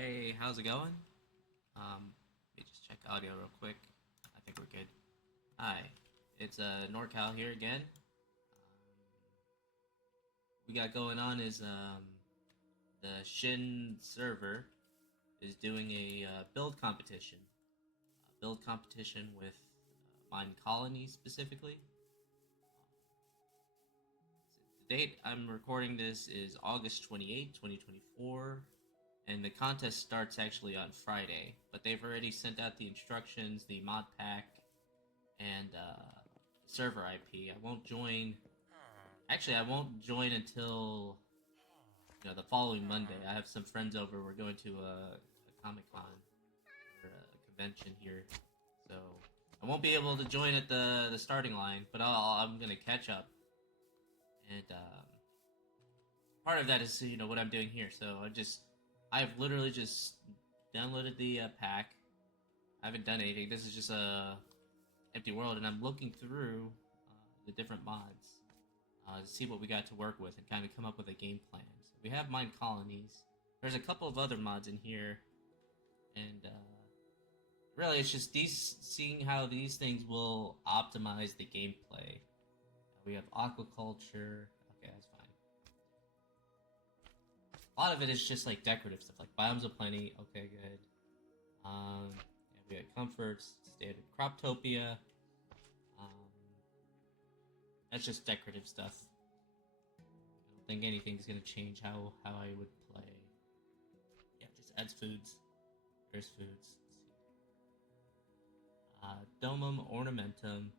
Hey, how's it going? Let me just check audio real quick. I think we're good. Hi, it's NorCal here again. We got going on is the Shin server is doing a build competition with Minecolonies specifically. The date I'm recording this is August 28th, 2024, and the contest starts actually on Friday. But they've already sent out the instructions, the mod pack, and server IP. I won't join. Actually, I won't join until the following Monday. I have some friends over. We're going to a Comic Con or a convention here, so I won't be able to join at the starting line. But I'm gonna catch up, and part of that is what I'm doing here. So I've literally just downloaded the pack. I haven't done anything. This is just a empty world, and I'm looking through the different mods to see what we got to work with and kind of come up with a game plan. So we have Minecolonies. There's a couple of other mods in here, and really it's just seeing how these things will optimize the gameplay. We have aquaculture. Okay, that's fine. A lot of it is just like decorative stuff, like biomes of plenty. Okay, good. Yeah, we got comforts, standard croptopia. Um, that's just decorative stuff. I don't think anything's gonna change how I would play. Yeah, just adds foods. There's foods. Domum ornamentum.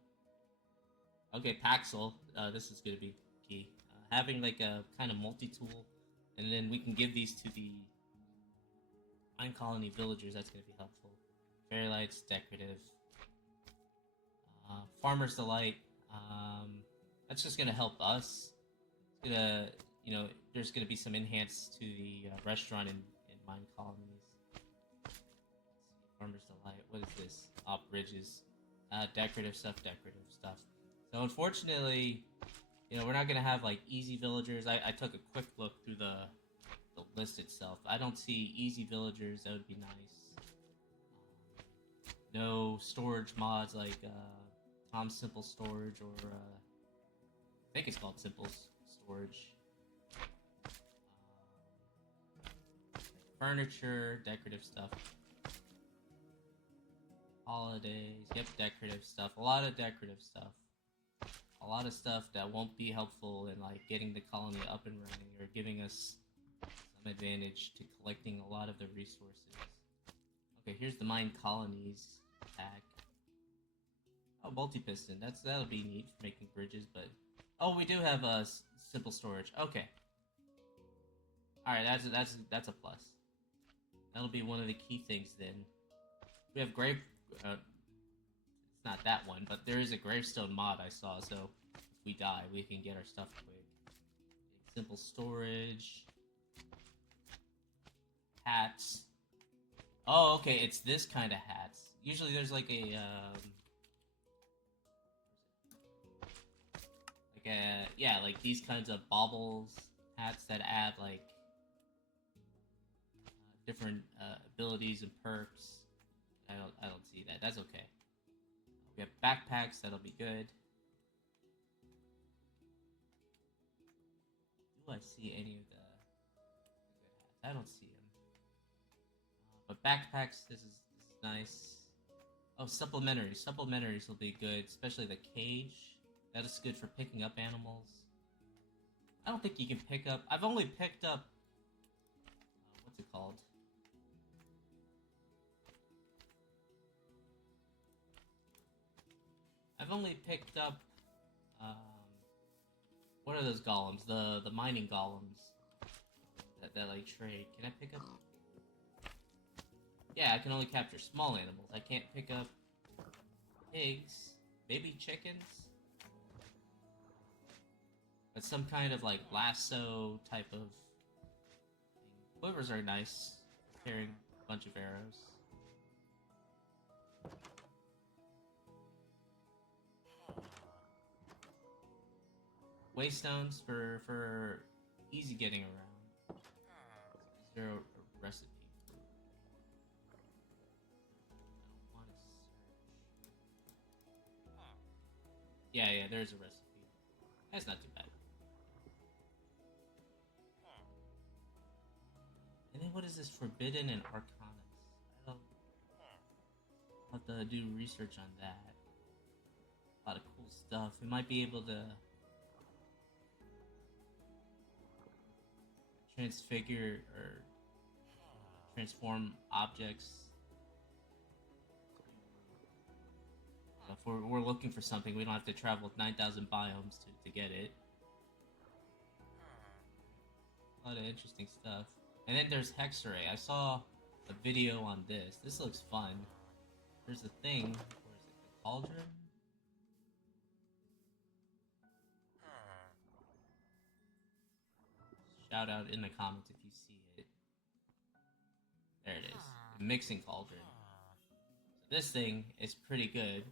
Okay, Paxel. This is gonna be key. Having like a kind of multi-tool, and then we can give these to the Minecolony villagers. That's gonna be helpful. Fairy lights, decorative. Farmer's delight. That's just gonna help us. It's gonna, there's gonna be some enhance to the restaurant in Minecolonies. Farmer's delight. What is this? Op bridges. Decorative stuff. Decorative stuff. So unfortunately, we're not gonna have like easy villagers. I took a quick look through the list itself. I don't see easy villagers. That would be nice. No storage mods like Tom's Simple Storage or I think it's called Simple Storage. Furniture, decorative stuff. Holidays, yep, decorative stuff. A lot of decorative stuff. A lot of stuff that won't be helpful in like getting the colony up and running or giving us some advantage to collecting a lot of the resources. Okay, here's the Minecolonies pack. Oh, multi-piston. That'll be neat for making bridges, but oh, we do have a simple storage. Okay. All right, that's a plus. That'll be one of the key things then. We have grave. It's not that one, but there is a gravestone mod I saw. So if we die, we can get our stuff quick. Simple storage. Hats. Oh, okay. It's this kind of hats. Usually there's like yeah, like these kinds of baubles hats that add like different abilities and perks. I don't see that. That's okay. We have backpacks. That'll be good. Do I see any of the good hats? I don't see them. But backpacks. This is nice. Oh, supplementaries. Supplementaries will be good, especially the cage. That is good for picking up animals. I don't think you can pick up. I've only picked up. What's it called? I've only picked up. Um, what are those golems? The mining golems that like trade. Can I pick up? Yeah, I can only capture small animals. I can't pick up pigs, maybe chickens, but some kind of like lasso type of thing. Quivers are nice, carrying a bunch of arrows. Waystones for easy getting around. Zero recipe. Yeah, there's a recipe. That's not too bad. And then what is this Forbidden and Arcanus? I don't I'll have to do research on that. A lot of cool stuff. We might be able to transfigure or transform objects. If we're looking for something, we don't have to travel 9,000 biomes to get it. A lot of interesting stuff. And then there's Hexaray. I saw a video on this. This looks fun. There's a thing. Where is it? The cauldron? Shout out in the comments if you see it. There it is. Mixing cauldron. So this thing is pretty good.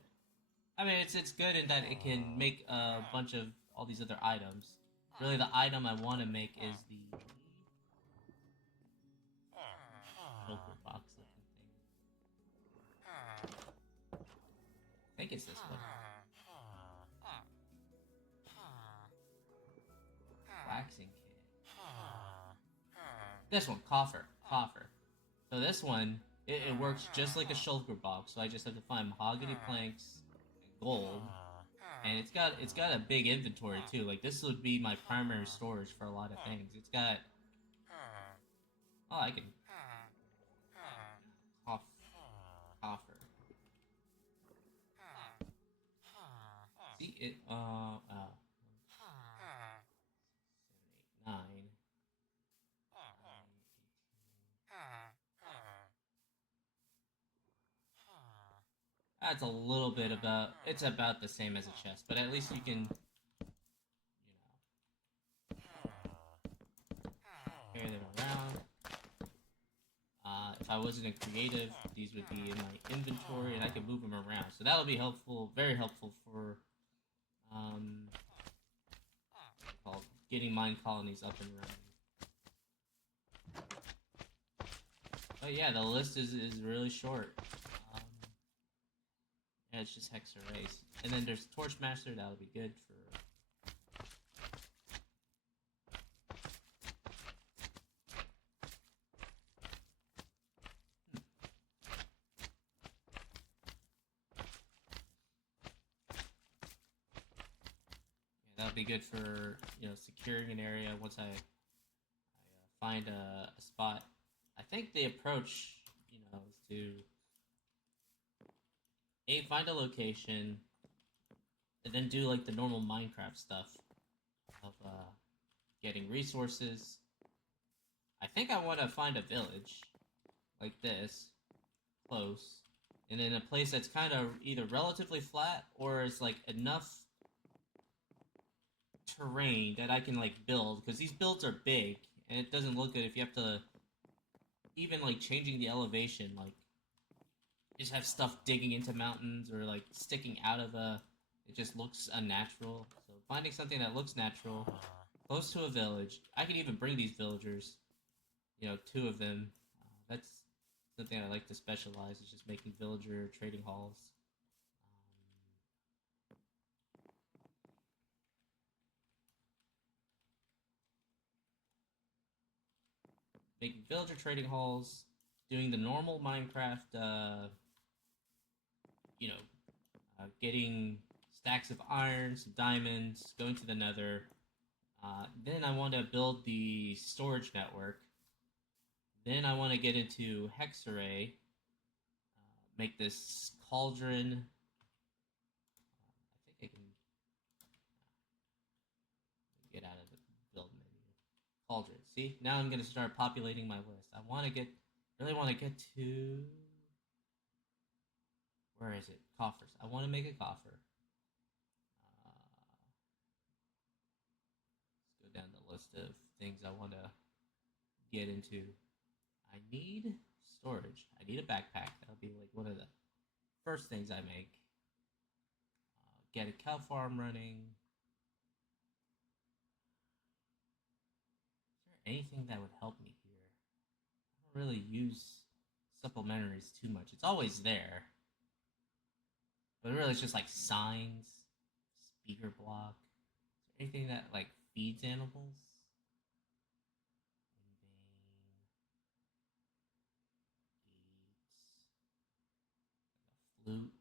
I mean, it's good in that it can make a bunch of all these other items. Really, the item I want to make is the poker box looking thing. I think it's this one. Waxing kit. This one, coffer. So this one, it works just like a shulker box. So I just have to find mahogany planks and gold, and it's got a big inventory too. Like this would be my primary storage for a lot of things. It's got I can coffer. See it 7, 8, 9. That's a little bit about. It's about the same as a chest, but at least you can, carry them around. If I wasn't a creative, these would be in my inventory, and I could move them around. So that'll be helpful, very helpful for called getting Minecolonies up and running. But yeah, the list is really short. Yeah, it's just Hexaray. And then there's Torchmaster, that'll be good for. That'll be good for securing an area once I find a spot. I think the approach is to find a location and then do like the normal Minecraft stuff of getting resources. I think I want to find a village like this, close, and in a place that's kind of either relatively flat or is like enough terrain that I can like build, because these builds are big and it doesn't look good if you have to even like changing the elevation, like just have stuff digging into mountains or like sticking out of it just looks unnatural. So finding something that looks natural, close to a village. I could even bring these villagers, 2 of them. That's something I like to specialize, is just making villager trading halls. Making villager trading halls, doing the normal Minecraft, getting stacks of iron, some diamonds, going to the nether. Then I want to build the storage network. Then I want to get into Hexaray, make this cauldron. I think I can get out of the build menu. Cauldron. See, now I'm going to start populating my list. Really want to get to. Where is it? Coffers. I want to make a coffer. Let's go down the list of things I want to get into. I need storage. I need a backpack. That'll be like one of the first things I make. Get a cow farm running. Is there anything that would help me here? I don't really use supplementaries too much. It's always there. But really, it's just like signs, Beaker block. Is there anything that like feeds animals? Vein, flute.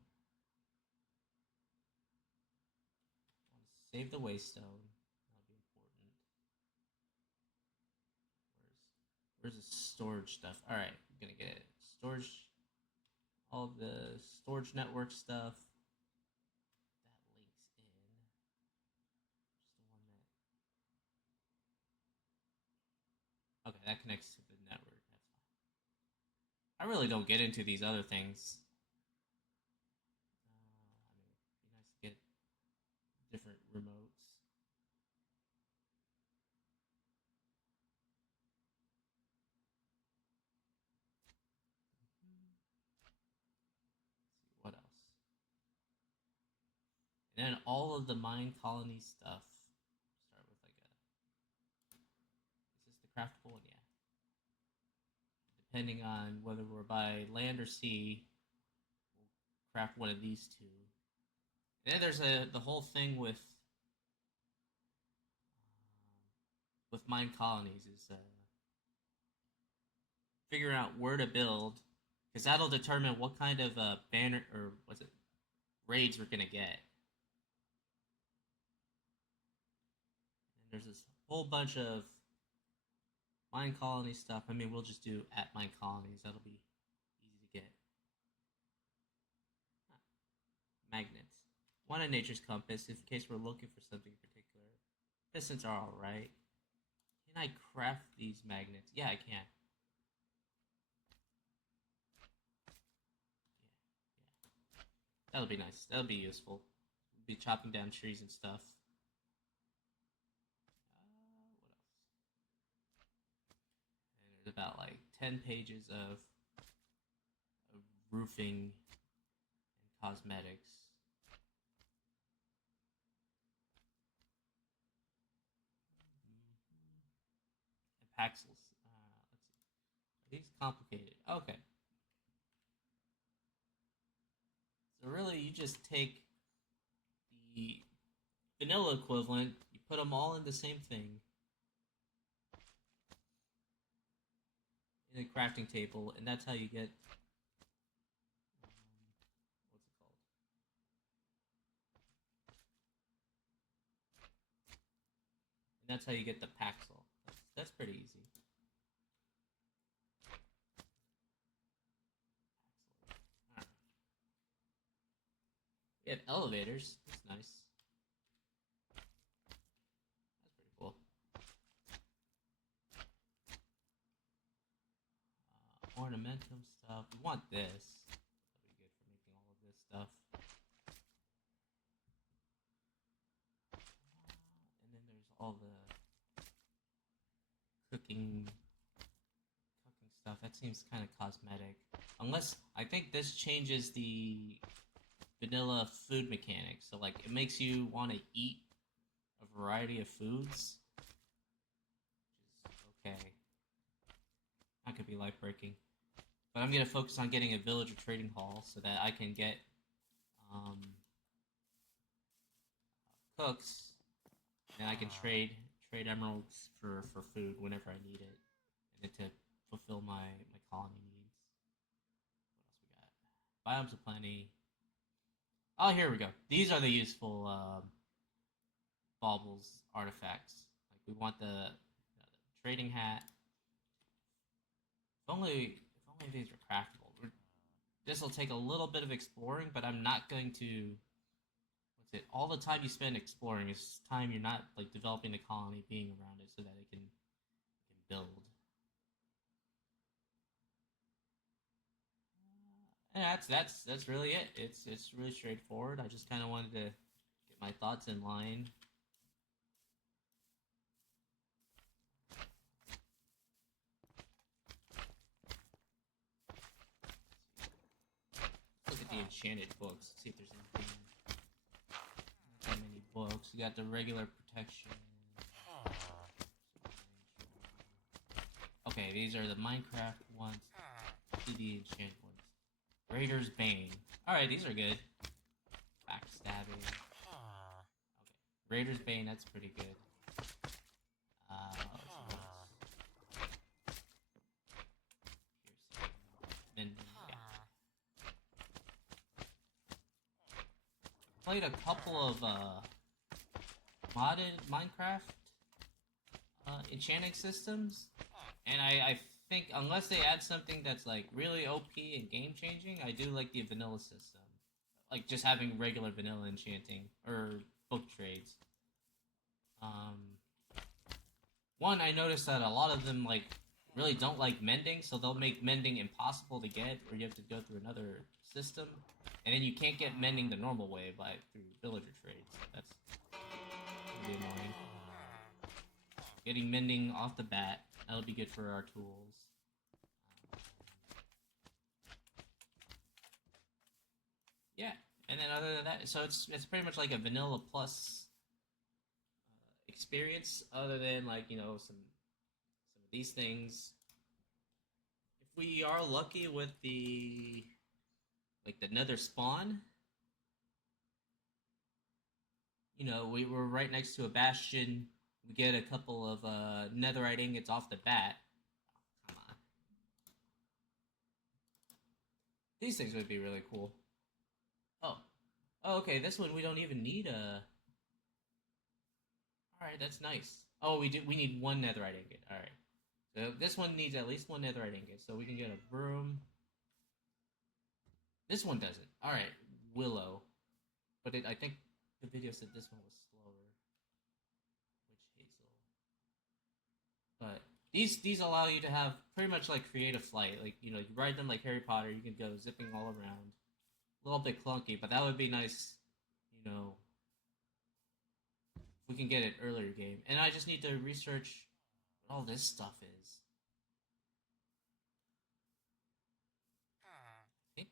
Save the waystone. That'll be important. Where's the storage stuff? All right, I'm gonna get it. Storage, all the storage network stuff. That links in. Just the one that. Okay, that connects to the network. That's fine. I really don't get into these other things. I mean, it'd be nice to get different remotes. Let's see what else. And then all of the Minecolony stuff. Start with like a. Is this the craftable one? Yeah. Depending on whether we're by land or sea, we'll craft one of these two. And then there's the whole thing with Minecolonies is figuring out where to build, because that'll determine what kind of banner or what's it raids we're gonna get. And there's this whole bunch of Minecolony stuff. I mean, we'll just do at Minecolonies. That'll be easy to get. Huh. Magnets. One a nature's compass, in case we're looking for something in particular. Pistons are alright. Can I craft these magnets? Yeah, I can. Yeah. That'll be nice. That'll be useful. We'll be chopping down trees and stuff. And there's about like 10 pages of roofing and cosmetics. And Paxels. Let's see. Are these complicated? Okay. So really, you just take the vanilla equivalent, you put them all in the same thing in a crafting table, and that's how you get what's it called? And that's how you get the Paxel. That's pretty easy. Right. We have elevators. That's nice. That's pretty cool. Ornamentum stuff. We want this. That'll be good for making all of this stuff. And then there's all the cooking stuff. That seems kind of cosmetic. Unless I think this changes the vanilla food mechanics. So like it makes you want to eat a variety of foods. Which is okay. That could be life breaking. But I'm gonna focus on getting a villager trading hall so that I can get cooks, and I can trade emeralds for food whenever I need it, and to fulfill my colony needs. What else we got? Biomes of plenty. Oh, here we go. These are the useful baubles artifacts. Like we want the trading hat. If only these were craftable. This will take a little bit of exploring, but I'm not going to. What's it? All the time you spend exploring is time you're not like developing the colony, being around it, so that it can build. And that's really it. It's really straightforward. I just kind of wanted to get my thoughts in line. Look at the enchanted books. See if there's anything. Not that many books. You got the regular protection. Okay, these are the Minecraft ones. To the enchanted ones. Raider's Bane. Alright, these are good. Backstabbing. Raider's Bane, that's pretty good. What Piercing. Yeah. Played a couple of modded Minecraft enchanting systems, and I think unless they add something that's like really OP and game changing, I do like the vanilla system, like just having regular vanilla enchanting or book trades. Um, One, I noticed that a lot of them like really don't like mending, so they'll make mending impossible to get, or you have to go through another system, and then you can't get mending the normal way by through villager trades. That's really annoying. Getting mending off the bat, that'll be good for our tools. Yeah, and then other than that, so it's pretty much like a vanilla plus experience. Other than like some of these things, if we are lucky with the like the nether spawn, we were right next to a bastion. We get a couple of netherite ingots off the bat. Oh, come on, these things would be really cool. Oh, oh, okay. This one we don't even need a. All right, that's nice. Oh, we do. We need one netherite ingot. All right. So this one needs at least one netherite ingot, so we can get a broom. This one doesn't. All right, willow. But I think the video said this one was slower. Witch hazel. But these allow you to have pretty much like creative flight. Like you ride them like Harry Potter. You can go zipping all around. A little bit clunky, but that would be nice. You know, if we can get it earlier game. And I just need to research what all this stuff is. I think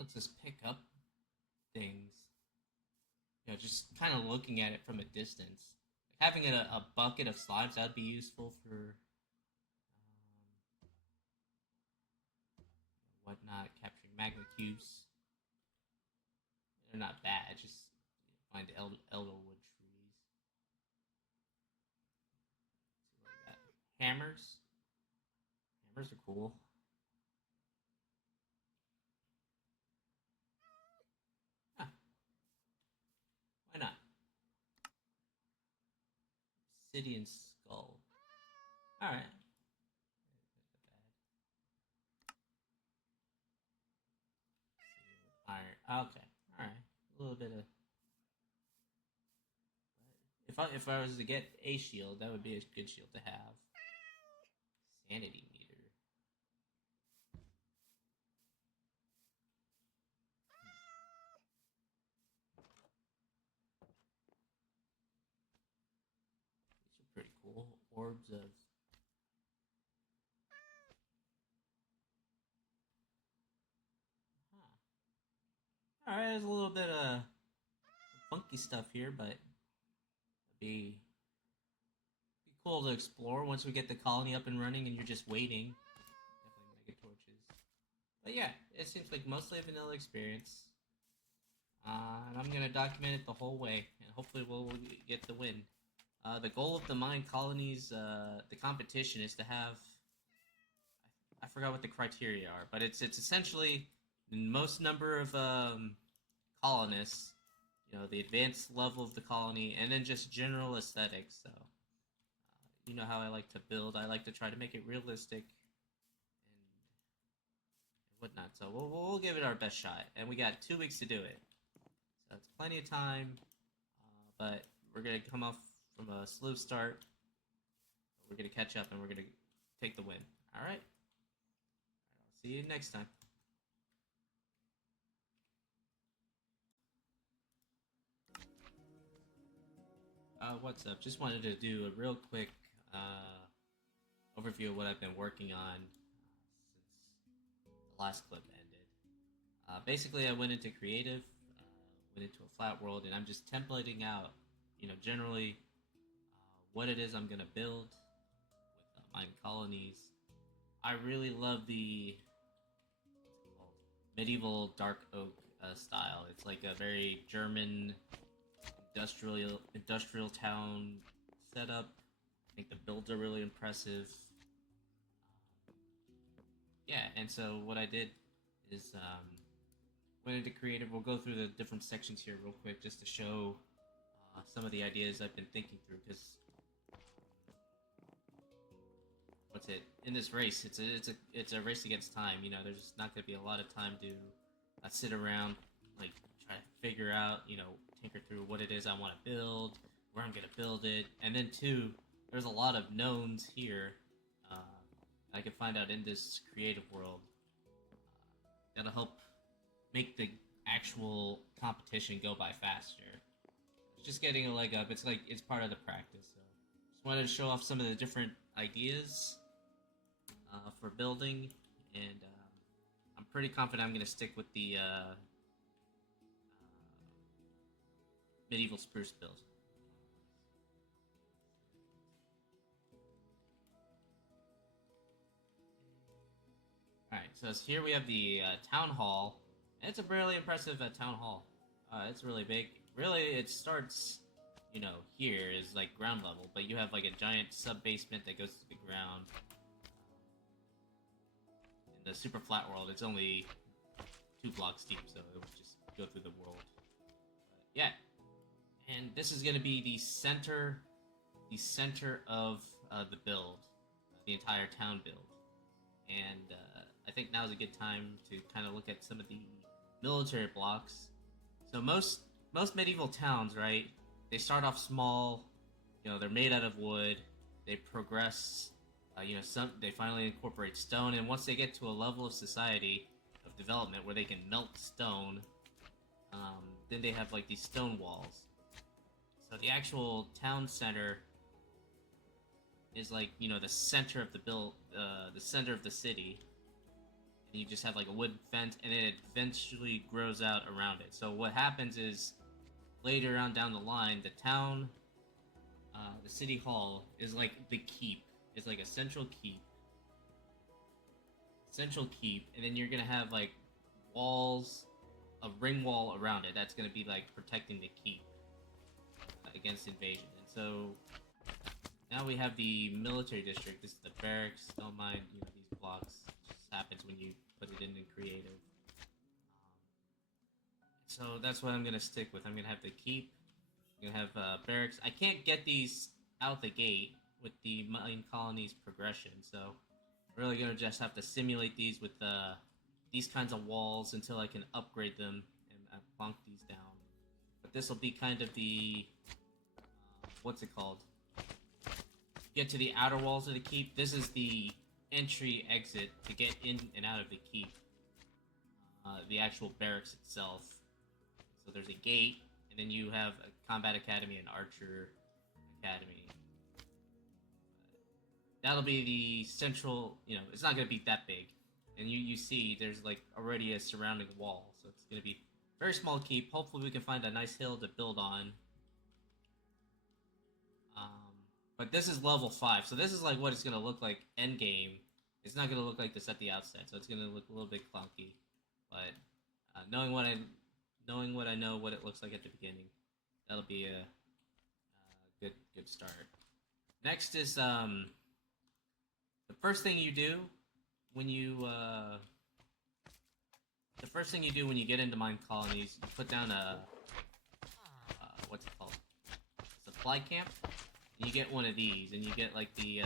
let's just pick up things. Just kind of looking at it from a distance. Having a bucket of slimes that'd be useful for whatnot, capturing magma cubes. They're not bad. Just find elderwood trees. Let's see what we got. Hammers. Hammers are cool. Huh, why not? Obsidian skull. All right. Iron. Okay. All right. A little bit of. If I was to get a shield, that would be a good shield to have. Sanity meter. These are pretty cool. Orbs of. Huh. All right. There's a little bit of funky stuff here, but it'd be cool to explore once we get the colony up and running and you're just waiting. Definitely mega torches. But yeah, it seems like mostly a vanilla experience. And I'm gonna document it the whole way, and hopefully we'll get the win. The goal of the Minecolonies, the competition, is to have I forgot what the criteria are, but it's essentially the most number of colonists, the advanced level of the colony, and then just general aesthetics. So you know how I like to build. I like to try to make it realistic and whatnot. So we'll give it our best shot, and we got 2 weeks to do it. So it's plenty of time, but we're gonna come off from a slow start. We're gonna catch up, and we're gonna take the win. All right. I'll see you next time. What's up? Just wanted to do a real quick overview of what I've been working on since the last clip ended. Basically, I went into creative, went into a flat world, and I'm just templating out, generally what it is I'm gonna build with mine colonies. I really love the medieval dark oak style. It's like a very German industrial town setup. I think the builds are really impressive. Yeah, and so what I did is went into creative. We'll go through the different sections here real quick just to show some of the ideas I've been thinking through. Because what's it in this race? It's a race against time. You know, there's just not going to be a lot of time to sit around like try to figure out, tinker through what it is I want to build, where I'm going to build it, and then two, there's a lot of knowns here uh, I can find out in this creative world that'll help make the actual competition go by faster. It's just getting a leg up. It's like it's part of the practice. So just wanted to show off some of the different ideas for building, and I'm pretty confident I'm going to stick with the medieval spruce build. Alright, so here we have the town hall. It's a really impressive town hall. It's really big. Really, it starts, here is like ground level, but you have like a giant sub basement that goes to the ground. In the super flat world, it's only 2 blocks deep, so it would just go through the world. But yeah, and this is going to be the center of the build, the entire town build. And I think now is a good time to kind of look at some of the military blocks. So most medieval towns, right? They start off small. They're made out of wood. They progress. They finally incorporate stone, and once they get to a level of society of development where they can melt stone, then they have like these stone walls. So the actual town center is like the center of the center of the city, and you just have like a wood fence, and then it eventually grows out around it. So what happens is later on down the line, the town, the city hall is like the keep. It's like a central keep, and then you're gonna have like walls, a ring wall around it. That's gonna be like protecting the keep against invasion. And so now we have the military district. This is the barracks. Don't mind, these blocks. It just happens when you put it in creative. So that's what I'm gonna stick with. I'm gonna have the keep. I'm gonna have barracks. I can't get these out the gate with the Minecolonies progression, so I'm really gonna just have to simulate these with these kinds of walls until I can upgrade them and plonk these down. But this will be kind of the what's it called? Get to the outer walls of the keep. This is the entry exit to get in and out of the keep. The actual barracks itself. So there's a gate, and then you have a combat academy and archer academy. That'll be the central. It's not going to be that big, and you see there's like already a surrounding wall, so it's going to be very small keep. Hopefully we can find a nice hill to build on. But this is level 5, so this is like what it's going to look like endgame. It's not going to look like this at the outset, so it's going to look a little bit clunky. But knowing what I know, what it looks like at the beginning, that'll be a good start. Next is the first thing you do when you get into Minecolonies, you put down a what's it called? Supply camp. And you get one of these, and you get like the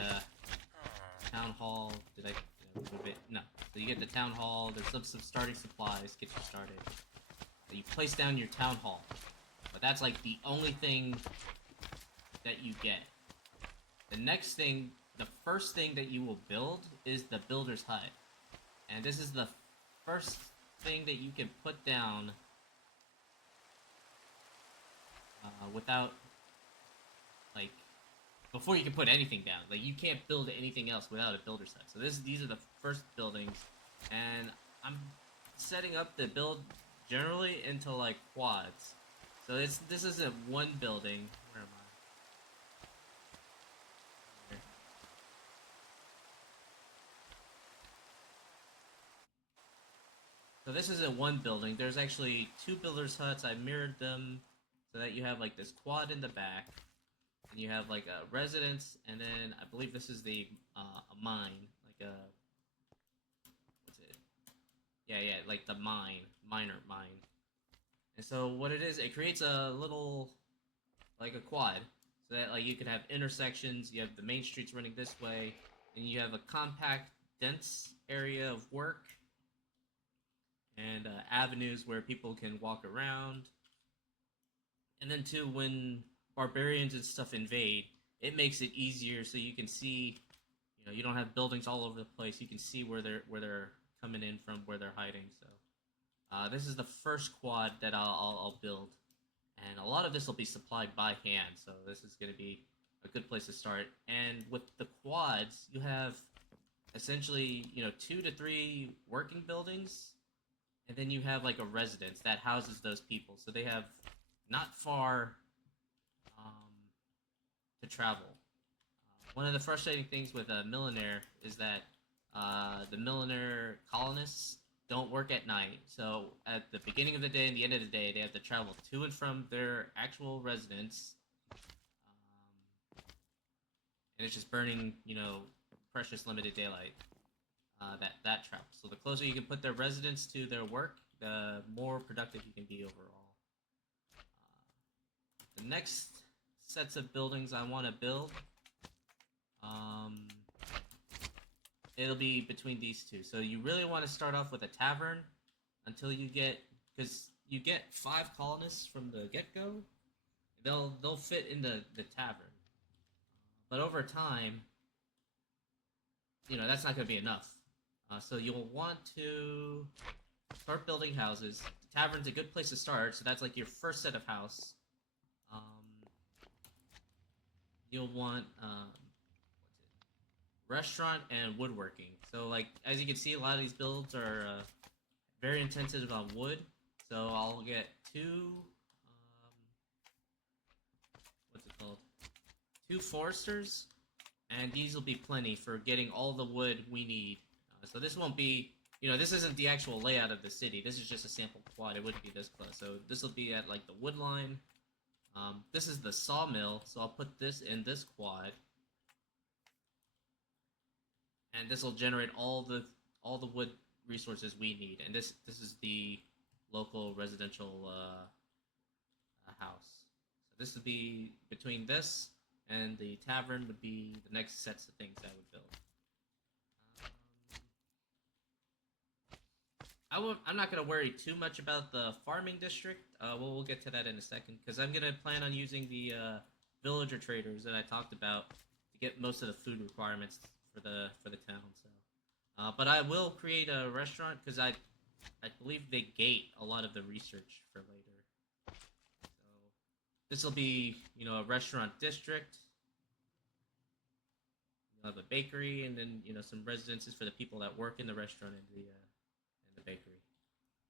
town hall. Did I move it? No. So you get the town hall. There's some starting supplies. Get you started. So you place down your town hall, but that's like the only thing that you get. The first thing that you will build is the builder's hut, and this is the first thing that you can put down without like. Before you can put anything down. Like, you can't build anything else without a builder's hut. So these are the first buildings, and I'm setting up the build generally into like quads. So this isn't one building. Where am I? Here. So this isn't one building. There's actually 2 builder's huts. I mirrored them so that you have like this quad in the back, and you have like a residence, and then I believe this is the a mine, like a what's it? Yeah, like the mine. And so what it is, it creates a little like a quad, so that like you could have intersections. You have the main streets running this way, and you have a compact, dense area of work and avenues where people can walk around. And then too, when barbarians and stuff invade, it makes it easier so you can see. You don't have buildings all over the place. You can see where they're coming in from, where they're hiding. So this is the first quad that I'll build, and a lot of this will be supplied by hand. So this is going to be a good place to start. And with the quads, you have essentially 2 to 3 working buildings, and then you have like a residence that houses those people. So they have not far um, to travel. One of the frustrating things with a millionaire is that the millionaire colonists don't work at night. So at the beginning of the day and the end of the day, they have to travel to and from their actual residence, and it's just burning, precious limited daylight. That travel. So the closer you can put their residence to their work, the more productive you can be overall. The next sets of buildings I want to build, um, it'll be between these two. So you really want to start off with a tavern until you get, because you get 5 colonists from the get go. They'll fit in the tavern, but over time, that's not going to be enough. So you'll want to start building houses. The tavern's a good place to start. So that's like your first set of house. Um, you'll want restaurant and woodworking. So like as you can see, a lot of these builds are very intensive on wood. So I'll get 2 foresters, and these will be plenty for getting all the wood we need. So this won't be, this isn't the actual layout of the city. This is just a sample quad. It wouldn't be this close. So this will be at like the wood line. This is the sawmill, so I'll put this in this quad, and this will generate all the wood resources we need. And this is the local residential house. So this would be between this and the tavern would be the next sets of things I would build. I'm not going to worry too much about the farming district. We'll get to that in a second, because I'm going to plan on using the villager traders that I talked about to get most of the food requirements for the town. So, but I will create a restaurant because I believe they gate a lot of the research for later. So this will be a restaurant district. You'll have a bakery, and then some residences for the people that work in the restaurant and the bakery.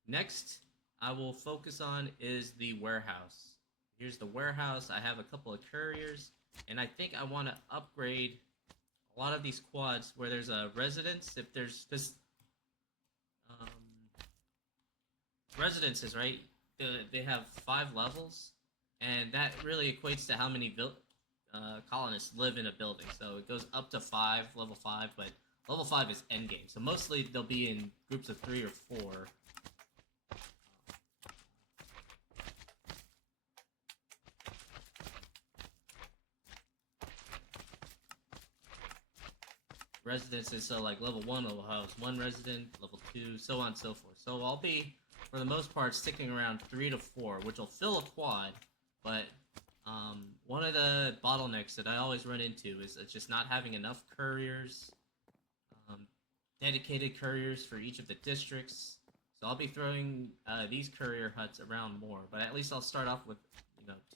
Next, I will focus on is the warehouse. Here's the warehouse. I have a couple of couriers, and I think I want to upgrade a lot of these quads where there's a residence. If there's this residences, right? They have 5 levels, and that really equates to how many colonists live in a building. So it goes up to 5, level 5, but level 5 is endgame. So mostly they'll be in groups of 3 or 4. Residences, so like level 1 will house 1 resident, level 2, so on and so forth. So I'll be, for the most part, sticking around 3 to 4, which will fill a quad, but one of the bottlenecks that I always run into is just not having enough couriers, dedicated couriers for each of the districts. So I'll be throwing these courier huts around more, but at least I'll start off with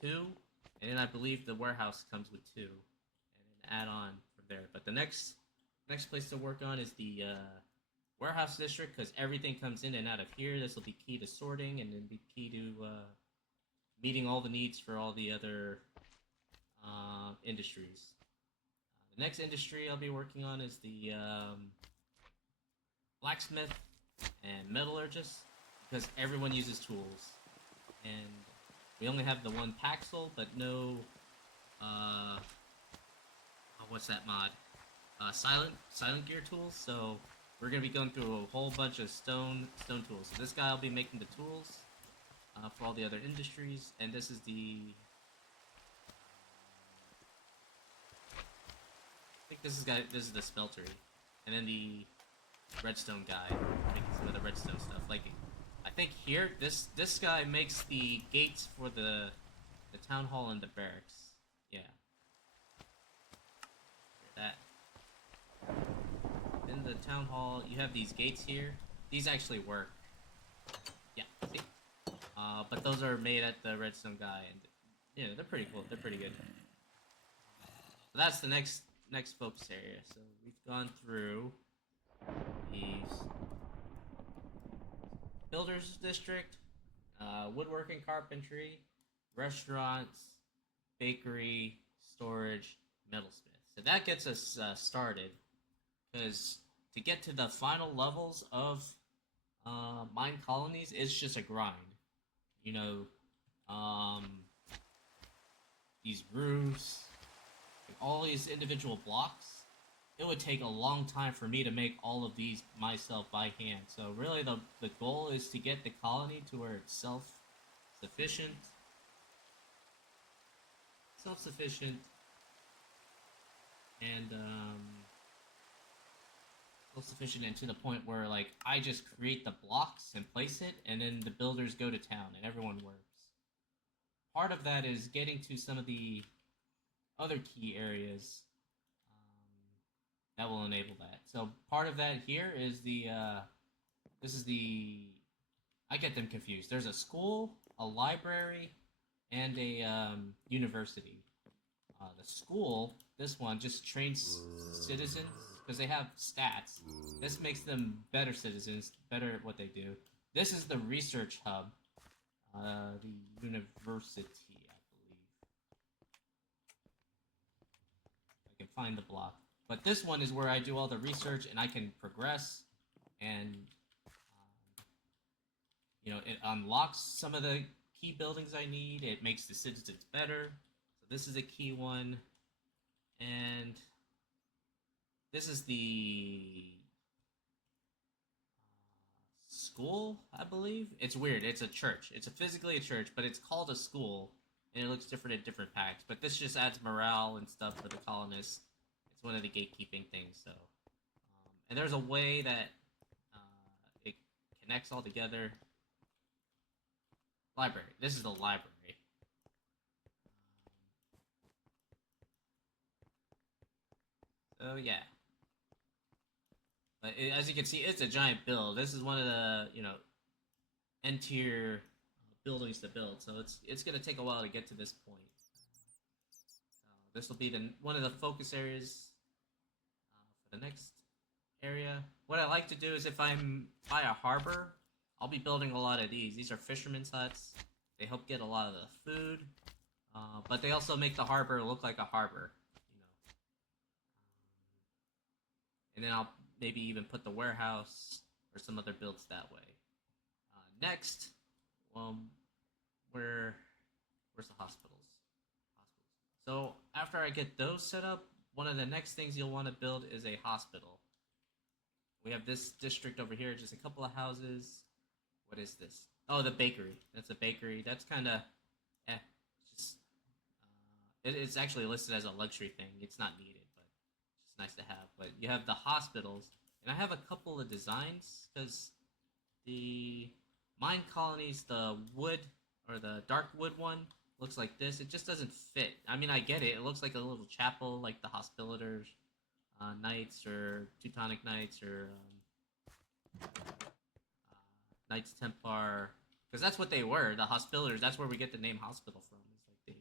2, and then I believe the warehouse comes with 2, and then add on from there. But the next place to work on is the warehouse district, because everything comes in and out of here. This will be key to sorting, and then be key to meeting all the needs for all the other industries. The next industry I'll be working on is the blacksmith and metallurgist, because everyone uses tools, and We only have the one Paxel, but no, uh, what's that mod? Silent gear tools. So we're gonna be going through a whole bunch of stone tools. So this guy will be making the tools for all the other industries, and this is I think this is the smeltery, and then the redstone guy making some of the redstone stuff. Like, I think here this guy makes the gates for the town hall and the barracks. Yeah, that. In the town hall, you have these gates here. These actually work. Yeah, see? But those are made at the redstone guy, and yeah, they're pretty cool. They're pretty good. So that's the next focus area. So we've gone through these builders district, woodworking, carpentry, restaurants, bakery, storage, metalsmith. So that gets us started, because to get to the final levels of Minecolonies, it's just a grind. You know, these roofs, like all these individual blocks. It would take a long time for me to make all of these myself by hand. So really, the goal is to get the colony to where it's self-sufficient, and self-sufficient, and to the point where like I just create the blocks and place it, and then the builders go to town and everyone works. Part of that is getting to some of the other key areas that will enable that. So part of that here is this is the I get them confused. There's a school, a library, and a university. The school, this one, just trains citizens because they have stats. This makes them better citizens, better at what they do. This is the research hub, the university, I believe. I can find the block. But this one is where I do all the research and I can progress, and it unlocks some of the key buildings I need. It makes the citizens better. So this is a key one, and this is the school, I believe. It's weird. It's a church. It's physically a church, but it's called a school, and it looks different in different packs. But this just adds morale and stuff for the colonists. It's one of the gatekeeping things. So, and there's a way that it connects all together. Library. This is the library. So yeah, but as you can see, it's a giant build. This is one of the end tier buildings to build. So it's gonna take a while to get to this point. This will be one of the focus areas for the next area. What I like to do is if I'm by a harbor, I'll be building a lot of these. These are fishermen's huts. They help get a lot of the food, but they also make the harbor look like a harbor. And then I'll maybe even put the warehouse or some other builds that way. Next, where's the hospitals? So after I get those set up, one of the next things you'll want to build is a hospital. We have this district over here, just a couple of houses. What is this? Oh, the bakery. That's a bakery. That's kind of, just it's actually listed as a luxury thing. It's not needed, but it's just nice to have. But you have the hospitals, and I have a couple of designs because the Minecolonies, the wood or the dark wood one looks like this. It just doesn't fit. I mean, I get it. It looks like a little chapel, like the Hospitalers Knights or Teutonic Knights or Knights Templar, because that's what they were. The Hospitalers. That's where we get the name hospital from. It's like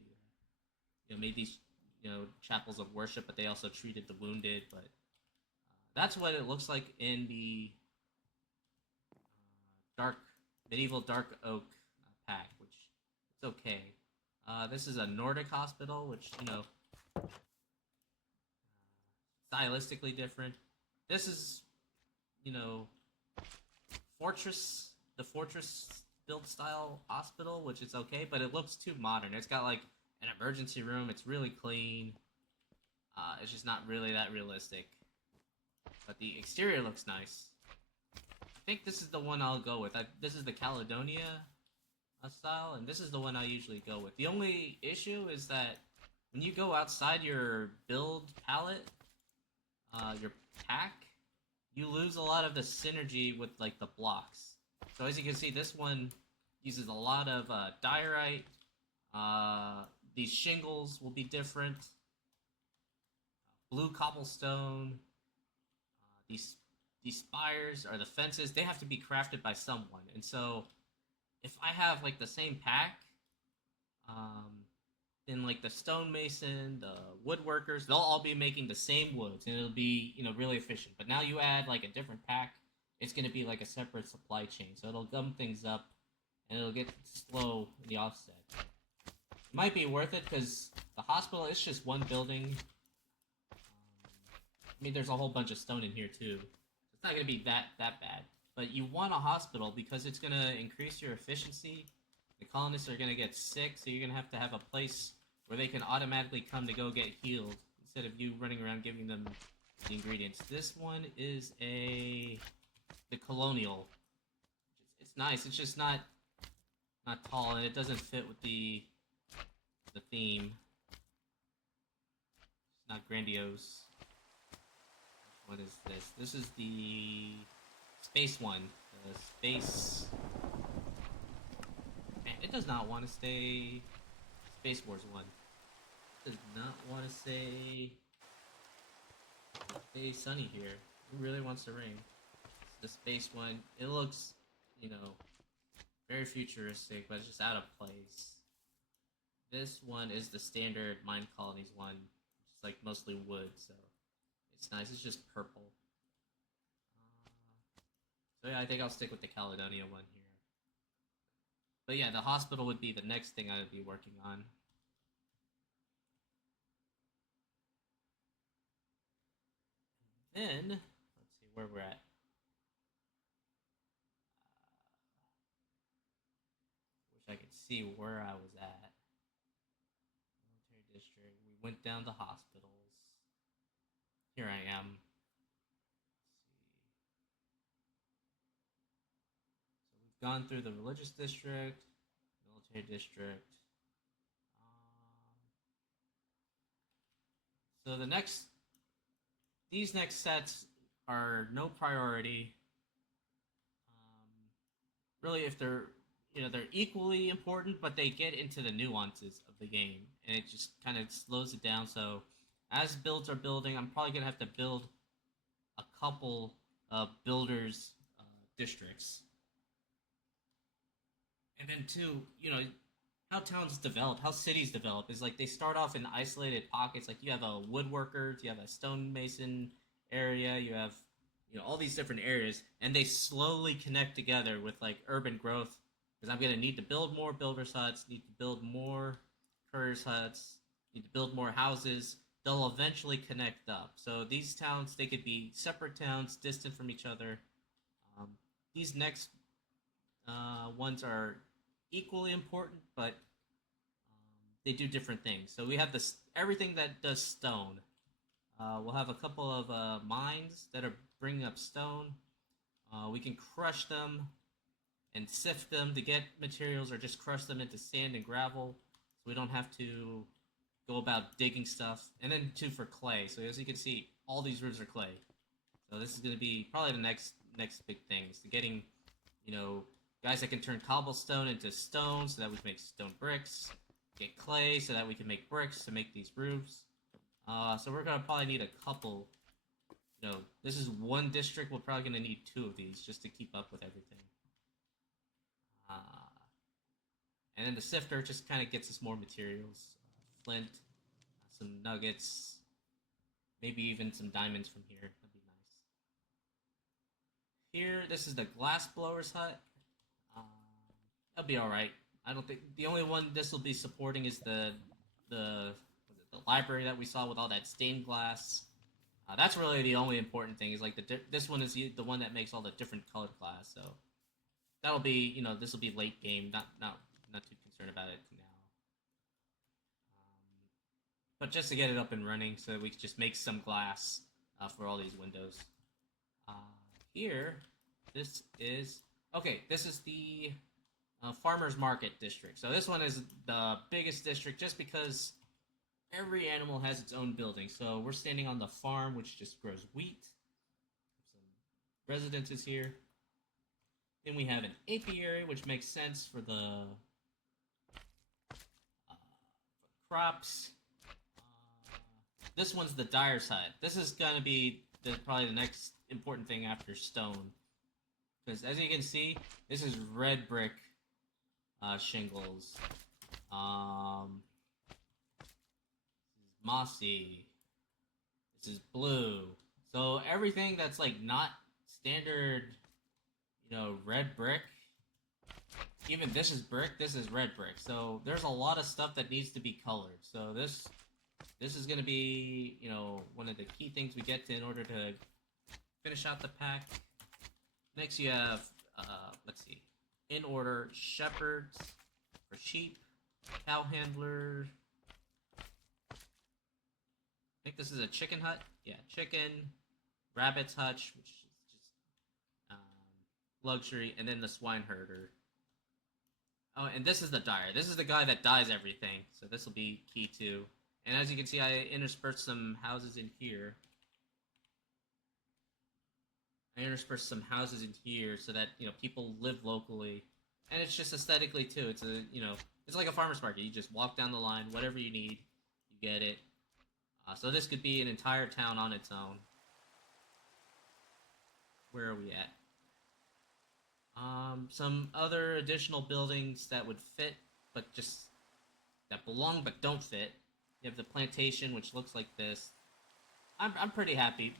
they, made these, chapels of worship, but they also treated the wounded. But that's what it looks like in the medieval dark oak pack, which it's okay. This is a Nordic hospital, which stylistically different. This is, fortress, the fortress built style hospital, which is okay, but it looks too modern. It's got like an emergency room. It's really clean. It's just not really that realistic. But the exterior looks nice. I think this is the one I'll go with. This is the Caledonia style, and this is the one I usually go with. The only issue is that when you go outside your build palette, your pack, you lose a lot of the synergy with like the blocks. So as you can see, this one uses a lot of diorite. These shingles will be different. Blue cobblestone. These spires or the fences, they have to be crafted by someone. And so if I have like the same pack, um, then like the stonemason, the woodworkers, they'll all be making the same woods, and it'll be really efficient. But now you add like a different pack, it's going to be like a separate supply chain, so it'll gum things up, and it'll get slow in the offset. It might be worth it because the hospital is just one building. I mean, there's a whole bunch of stone in here too. It's not going to be that bad. But you want a hospital because it's going to increase your efficiency. The colonists are going to get sick, so you're going to have a place where they can automatically come to go get healed instead of you running around giving them the ingredients. This one is the colonial. It's nice. It's just not tall, and it doesn't fit with the theme. It's not grandiose. What is this? This is the space one. The space. Man, it does not want to stay Space Wars 1. It does not want to stay sunny here. It really wants to rain. The space one, it looks, very futuristic, but it's just out of place. This one is the standard Minecolonies one, which is like mostly wood, so it's nice. It's just purple. So yeah, I think I'll stick with the Caledonia one here. But yeah, the hospital would be the next thing I would be working on. And then, let's see where we're at. Wish I could see where I was at. Military district. We went down to hospitals. Here I am. So we've gone through the religious district, military district. So these next sets are no priority. Really, if they're equally important, but they get into the nuances of the game, and it just kind of slows it down. So as builds are building, I'm probably gonna have to build a couple of builders districts, and then two, how towns develop, how cities develop is like they start off in isolated pockets. Like you have a woodworker, you have a stonemason area, you have all these different areas, and they slowly connect together with like urban growth. Because I'm gonna need to build more builders huts, need to build more couriers huts, need to build more houses. They'll eventually connect up. So these towns, they could be separate towns, distant from each other. These next ones are equally important, but they do different things. So we have this everything that does stone. We'll have a couple of mines that are bringing up stone. We can crush them and sift them to get materials, or just crush them into sand and gravel, so we don't have to go about digging stuff. And then two for clay. So as you can see, all these roofs are clay. So this is going to be probably the next big thing, is to getting guys that can turn cobblestone into stone so that we can make stone bricks, get clay so that we can make bricks to make these roofs. So we're gonna probably need a couple. This is one district. We're probably gonna need two of these just to keep up with everything. And then the sifter just kind of gets us more materials, flint, some nuggets, maybe even some diamonds from here. That'd be nice. Here, this is the glass blower's hut. That'll be all right. I don't think the only one this will be supporting is the library that we saw with all that stained glass. That's really the only important thing. Is like this one is the one that makes all the different colored glass. So that'll be, this will be late game. Not too concerned about it now. But just to get it up and running, so that we can just make some glass for all these windows. Uh, Here, this is okay. This is the farmers market district. So this one is the biggest district, just because every animal has its own building. So we're standing on the farm, which just grows wheat. Some residences here. Then we have an apiary, which makes sense for the crops. This one's the dire side. This is gonna be probably the next important thing after stone, because as you can see, this is red brick shingles. This is mossy. This is blue. So everything that's like not standard, red brick. Even this is brick. This is red brick. So there's a lot of stuff that needs to be colored. So this is going to be, one of the key things we get to in order to finish out the pack. Next you have, let's see, in order, shepherds for sheep, cow handler. I think this is a chicken hut. Yeah, chicken, rabbit's hutch, which is just luxury, and then the swine herder. Oh, and this is the dyer. This is the guy that dyes everything, so this will be key too. And as you can see, I interspersed some houses in here. So that, people live locally. And it's just aesthetically too. It's it's like a farmer's market. You just walk down the line, whatever you need, you get it. So this could be an entire town on its own. Where are we at? Some other additional buildings that would fit, but that belong but don't fit. You have the plantation, which looks like this. I'm pretty happy.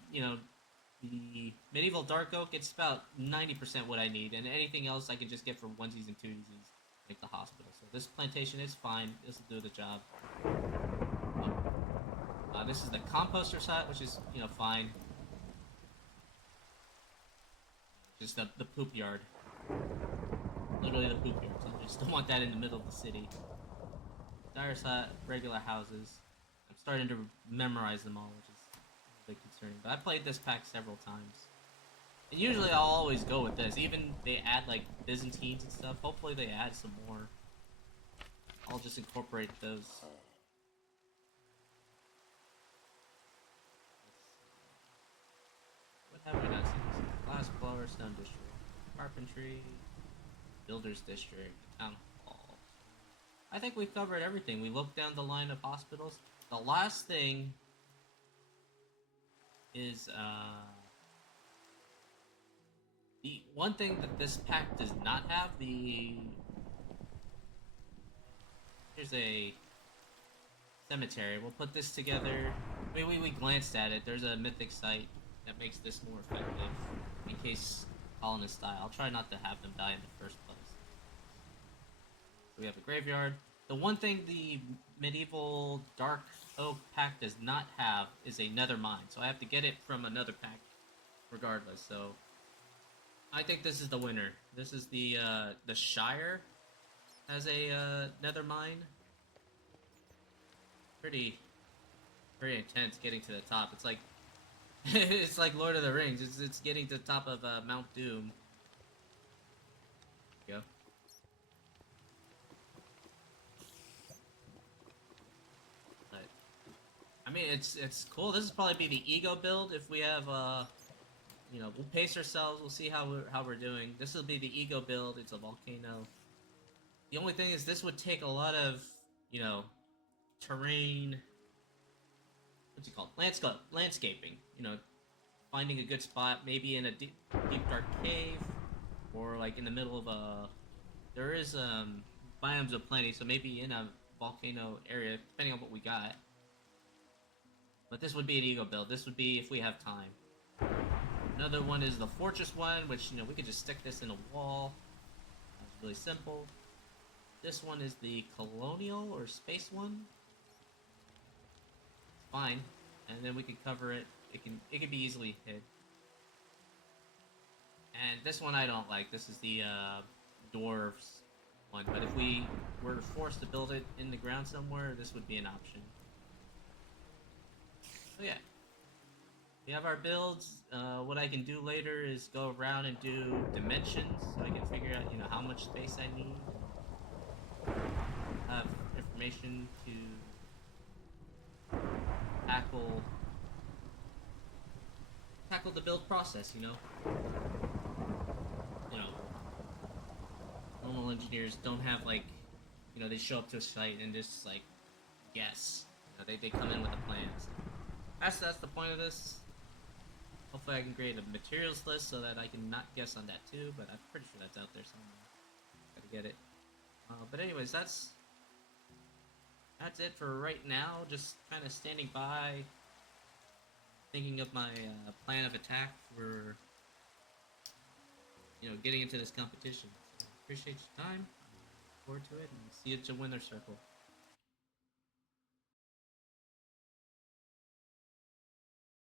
The medieval dark oak, it's about 90% what I need, and anything else I can just get for onesies and twosies, like the hospital. So this plantation is fine. This will do the job. This is the composter's hut, which is, fine. Just the poop yard. Literally the poop yard. So I just don't want that in the middle of the city. Dyer's hut, regular houses. I'm starting to memorize them all, which is a bit concerning. But I played this pack several times. And usually I'll always go with this. Even they add like Byzantines and stuff. Hopefully they add some more. I'll just incorporate those. What have we not seen? Glass blower, stone district, carpentry, builders district, town hall. I think we've covered everything. We looked down the line of hospitals. The last thing is the one thing that this pack does not have. Here's a cemetery. We'll put this together. We glanced at it. There's a mythic site that makes this more effective in case colonists die. I'll try not to have them die in the first place. So we have a graveyard. The one thing the medieval dark oak pack does not have is a nether mine, so I have to get it from another pack regardless. So I think this is the winner. This is the Shire has a nether mine. Pretty intense getting to the top. It's like it's like Lord of the Rings. It's getting to the top of Mount Doom. There you go. But I mean, it's cool. This is probably be the ego build if we have we'll pace ourselves. We'll see how we're doing. This will be the ego build. It's a volcano. The only thing is, this would take a lot of terrain. What's it called? Landscaping. Finding a good spot, maybe in a deep dark cave, or like in the middle of a. There is biomes of plenty, so maybe in a volcano area, depending on what we got. But this would be an ego build. This would be if we have time. Another one is the fortress one, which we could just stick this in a wall. It's really simple. This one is the colonial or space one. It's fine, and then we can cover it. It can be easily hid. And this one I don't like. This is the dwarves one. But if we were forced to build it in the ground somewhere, this would be an option. So yeah, we have our builds. What I can do later is go around and do dimensions, so I can figure out, how much space I need, and have information to tackle the build process. You know, normal engineers don't have like, they show up to a site and just like guess. They come in with a plan. So that's the point of this. Hopefully I can create a materials list so that I can not guess on that too, but I'm pretty sure that's out there somewhere. Gotta get it. But anyways, that's it for right now. Just kind of standing by, thinking of my plan of attack for getting into this competition. So appreciate your time. Look forward to it, and see you at the winner circle.